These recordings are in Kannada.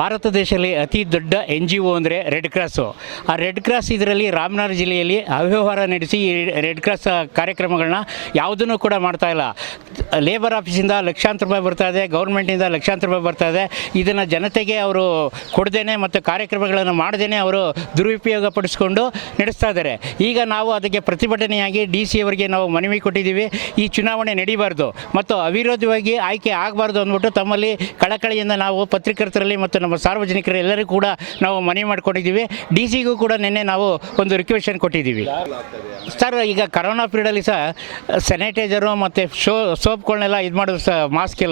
ಭಾರತ ದೇಶದಲ್ಲಿ ಅತಿ ದೊಡ್ಡ NGO ಅಂದರೆ ರೆಡ್ ಕ್ರಾಸು. ಆ ರೆಡ್ ಕ್ರಾಸ್ ಇದರಲ್ಲಿ ರಾಮನಗರ ಜಿಲ್ಲೆಯಲ್ಲಿ ಅವ್ಯವಹಾರ ನಡೆಸಿ ಈ ರೆಡ್ ಕ್ರಾಸ್ ಕಾರ್ಯಕ್ರಮಗಳನ್ನ ಯಾವುದನ್ನು ಕೂಡ ಮಾಡ್ತಾ ಇಲ್ಲ. ಲೇಬರ್ ಆಫೀಸಿಂದ ಲಕ್ಷಾಂತರ ರೂಪಾಯಿ ಬರ್ತಾ ಇದೆ, ಗೌರ್ಮೆಂಟಿಂದ ಲಕ್ಷಾಂತರ ರೂಪಾಯಿ ಬರ್ತಾ ಇದೆ. ಇದನ್ನು ಜನತೆಗೆ ಅವರು ಕೊಡದೇನೆ ಮತ್ತು ಕಾರ್ಯಕ್ರಮಗಳನ್ನು ಮಾಡದೇನೆ ಅವರು ದುರುಪಯೋಗ ಪಡಿಸ್ಕೊಂಡು ನಡೆಸ್ತಾ ಇದ್ದಾರೆ. ಈಗ ನಾವು ಅದಕ್ಕೆ ಪ್ರತಿಭಟನೆಯಾಗಿ DC ಅವರಿಗೆ ನಾವು ಮನವಿ ಕೊಟ್ಟಿದ್ದೀವಿ. ಈ ಚುನಾವಣೆ ನಡೀಬಾರ್ದು ಮತ್ತು ಅವಿರೋಧವಾಗಿ ಆಯ್ಕೆ ಆಗಬಾರ್ದು ಅಂದ್ಬಿಟ್ಟು ತಮ್ಮಲ್ಲಿ ಕಳಕಳಿಯಿಂದ ನಾವು ಪತ್ರಕರ್ತರಲ್ಲಿ ಮತ್ತು ನಮ್ಮ ಸಾರ್ವಜನಿಕರು ಎಲ್ಲರಿಗೂ ಕೂಡ ನಾವು ಮನವಿ ಮಾಡ್ಕೊಂಡಿದ್ದೀವಿ. DCಗೂ ಕೂಡ ನಿನ್ನೆ ನಾವು ಒಂದು ರಿಕ್ವೆಷನ್ ಕೊಟ್ಟಿದ್ದೀವಿ. ಸರ್, ಈಗ ಕರೋನಾ ಪೀರಿಯಡಲ್ಲಿ ಸ್ಯಾನಿಟೈಸರು ಮತ್ತು ಸೋಪ್ಗಳನ್ನೆಲ್ಲ ಇದು ಮಾಡೋದು ಮಾಸ್ಕ್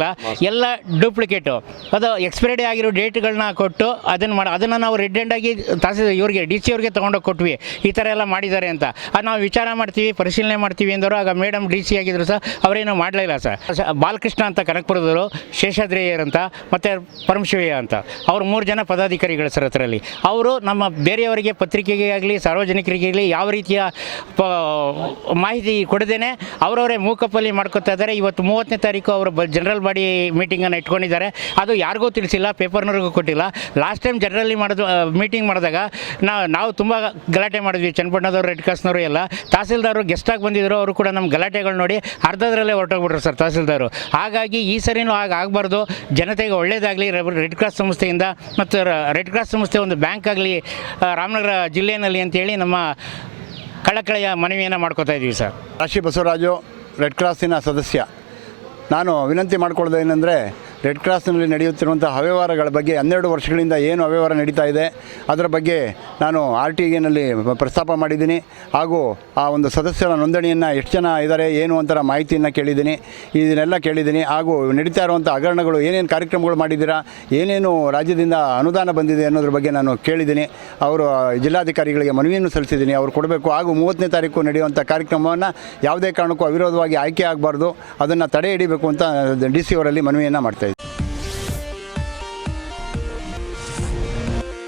ಎಲ್ಲ ಡೂಪ್ಲಿಕೇಟು, ಅದು ಎಕ್ಸ್ಪೈರಿ ಆಗಿರೋ ಡೇಟ್ಗಳನ್ನ ಕೊಟ್ಟು ಅದನ್ನು ನಾವು ರೆಡ್ ಹ್ಯಾಂಡಾಗಿ ಇವ್ರಿಗೆ DC ಅವ್ರಿಗೆ ತೊಗೊಂಡೋಗಿ ಕೊಟ್ವಿ. ಈ ಥರ ಎಲ್ಲ ಮಾಡಿದ್ದಾರೆ ಅಂತ ಅದು ನಾವು ವಿಚಾರ ಮಾಡ್ತೀವಿ, ಪರಿಶೀಲನೆ ಮಾಡ್ತೀವಿ ಅಂದರು. ಆಗ ಮೇಡಮ್ DC ಆಗಿದ್ರು ಸರ್, ಅವರೇನು ಮಾಡಲಿಲ್ಲ ಸರ್. ಬಾಲಕೃಷ್ಣ ಅಂತ ಕನಕಪುರದವರು, ಶೇಷಾದ್ರಿಯರ್ ಅಂತ ಮತ್ತು ಪರಮಶಿವಯ್ಯ ಅಂತ ಅವರು 3 ಜನ ಪದಾಧಿಕಾರಿಗಳು ಸರ್. ಅದರಲ್ಲಿ ಅವರು ನಮ್ಮ ಬೇರೆಯವರಿಗೆ ಪತ್ರಿಕೆಗೆ ಆಗಲಿ ಸಾರ್ವಜನಿಕರಿಗೆ ಆಗಲಿ ಯಾವ ರೀತಿಯ ಮಾಹಿತಿ ಕೊಡದೇನೆ ಅವರವರೇ ಮೂಕಪ್ಪಲ್ಲಿ ಮಾಡ್ಕೊತಾ ಇದ್ದಾರೆ. ಇವತ್ತು 30ನೇ ತಾರೀಕು ಅವರು ಜನರಲ್ ಬಾಡಿ ಮೀಟಿಂಗನ್ನು ಇಟ್ಕೊಂಡಿದ್ದಾರೆ. ಅದು ಯಾರಿಗೂ ತಿಳಿಸಿಲ್ಲ, ಪೇಪರ್ನವ್ರಿಗೂ ಕೊಟ್ಟಿಲ್ಲ. ಲಾಸ್ಟ್ ಟೈಮ್ ಜನರಲ್ಲಿ ಮೀಟಿಂಗ್ ಮಾಡಿದಾಗ ನಾವು ತುಂಬ ಗಲಾಟೆ ಮಾಡಿದ್ವಿ. ಚನ್ನಪಟ್ಟಣದವರು, ರೆಡ್ ಕ್ರಾಸ್ನವರು ಎಲ್ಲ. ತಹಸೀಲ್ದಾರರು ಗೆಸ್ಟಾಗಿ ಬಂದಿದ್ದರು, ಅವರು ಕೂಡ ನಮ್ಮ ಗಲಾಟೆಗಳು ನೋಡಿ ಅರ್ಧದಲ್ಲೇ ಹೊರಟೋಗ್ಬಿಟ್ರು ಸರ್ ತಹಸೀಲ್ದಾರು. ಹಾಗಾಗಿ ಈ ಸರಿನೂ ಆಗಬಾರ್ದು, ಜನತೆಗೆ ಒಳ್ಳೆಯದಾಗಲಿ. ರೆಡ್ ಕ್ರಾಸ್ ಸಂಸ್ಥೆಯಿಂದ ಮತ್ತು ರೆಡ್ ಕ್ರಾಸ್ ಸಂಸ್ಥೆ ಒಂದು ಬ್ಯಾಂಕ್ ಆಗಲಿ ರಾಮನಗರ ಜಿಲ್ಲೆಯಲ್ಲಿ ಅಂತೇಳಿ ನಮ್ಮ ಕಳಕಳಿಯ ಮನವಿಯನ್ನು ಮಾಡ್ಕೋತಾ ಇದ್ದೀವಿ ಸರ್. ಕಾಶಿ ಬಸವರಾಜು, ರೆಡ್ ಕ್ರಾಸಿನ ಸದಸ್ಯ. ನಾನು ವಿನಂತಿ ಮಾಡಿಕೊಳ್ಳೋದು ಏನಂದರೆ, ರೆಡ್ ಕ್ರಾಸ್ನಲ್ಲಿ ನಡೆಯುತ್ತಿರುವಂಥ ಅವ್ಯವಹಾರಗಳ ಬಗ್ಗೆ 12 ವರ್ಷಗಳಿಂದ ಏನು ಅವ್ಯವಹಾರ ನಡೀತಾ ಇದೆ ಅದರ ಬಗ್ಗೆ ನಾನು RTIನಲ್ಲಿ ಪ್ರಸ್ತಾಪ ಮಾಡಿದ್ದೀನಿ. ಹಾಗೂ ಆ ಒಂದು ಸದಸ್ಯರ ನೋಂದಣಿಯನ್ನು ಎಷ್ಟು ಜನ ಇದ್ದಾರೆ ಏನು ಅಂತರ ಮಾಹಿತಿಯನ್ನು ಕೇಳಿದ್ದೀನಿ, ಇದನ್ನೆಲ್ಲ ಕೇಳಿದ್ದೀನಿ. ಹಾಗೂ ನಡೀತಾ ಇರುವಂಥ ಹಗರಣಗಳು, ಏನೇನು ಕಾರ್ಯಕ್ರಮಗಳು ಮಾಡಿದ್ದೀರಾ, ಏನೇನು ರಾಜ್ಯದಿಂದ ಅನುದಾನ ಬಂದಿದೆ ಅನ್ನೋದ್ರ ಬಗ್ಗೆ ನಾನು ಕೇಳಿದ್ದೀನಿ. ಅವರು ಜಿಲ್ಲಾಧಿಕಾರಿಗಳಿಗೆ ಮನವಿಯನ್ನು ಸಲ್ಲಿಸಿದ್ದೀನಿ, ಅವರು ಕೊಡಬೇಕು. ಹಾಗೂ 30ನೇ ತಾರೀಕು ನಡೆಯುವಂಥ ಕಾರ್ಯಕ್ರಮವನ್ನು ಯಾವುದೇ ಕಾರಣಕ್ಕೂ ಅವಿರೋಧವಾಗಿ ಆಯ್ಕೆ ಆಗಬಾರ್ದು, ಅದನ್ನು ತಡೆ ಹಿಡಿಬೇಕು ಅಂತ DC ಅವರಲ್ಲಿ ಮನವಿಯನ್ನು ಮಾಡ್ತಾಯಿದ್ದೀನಿ.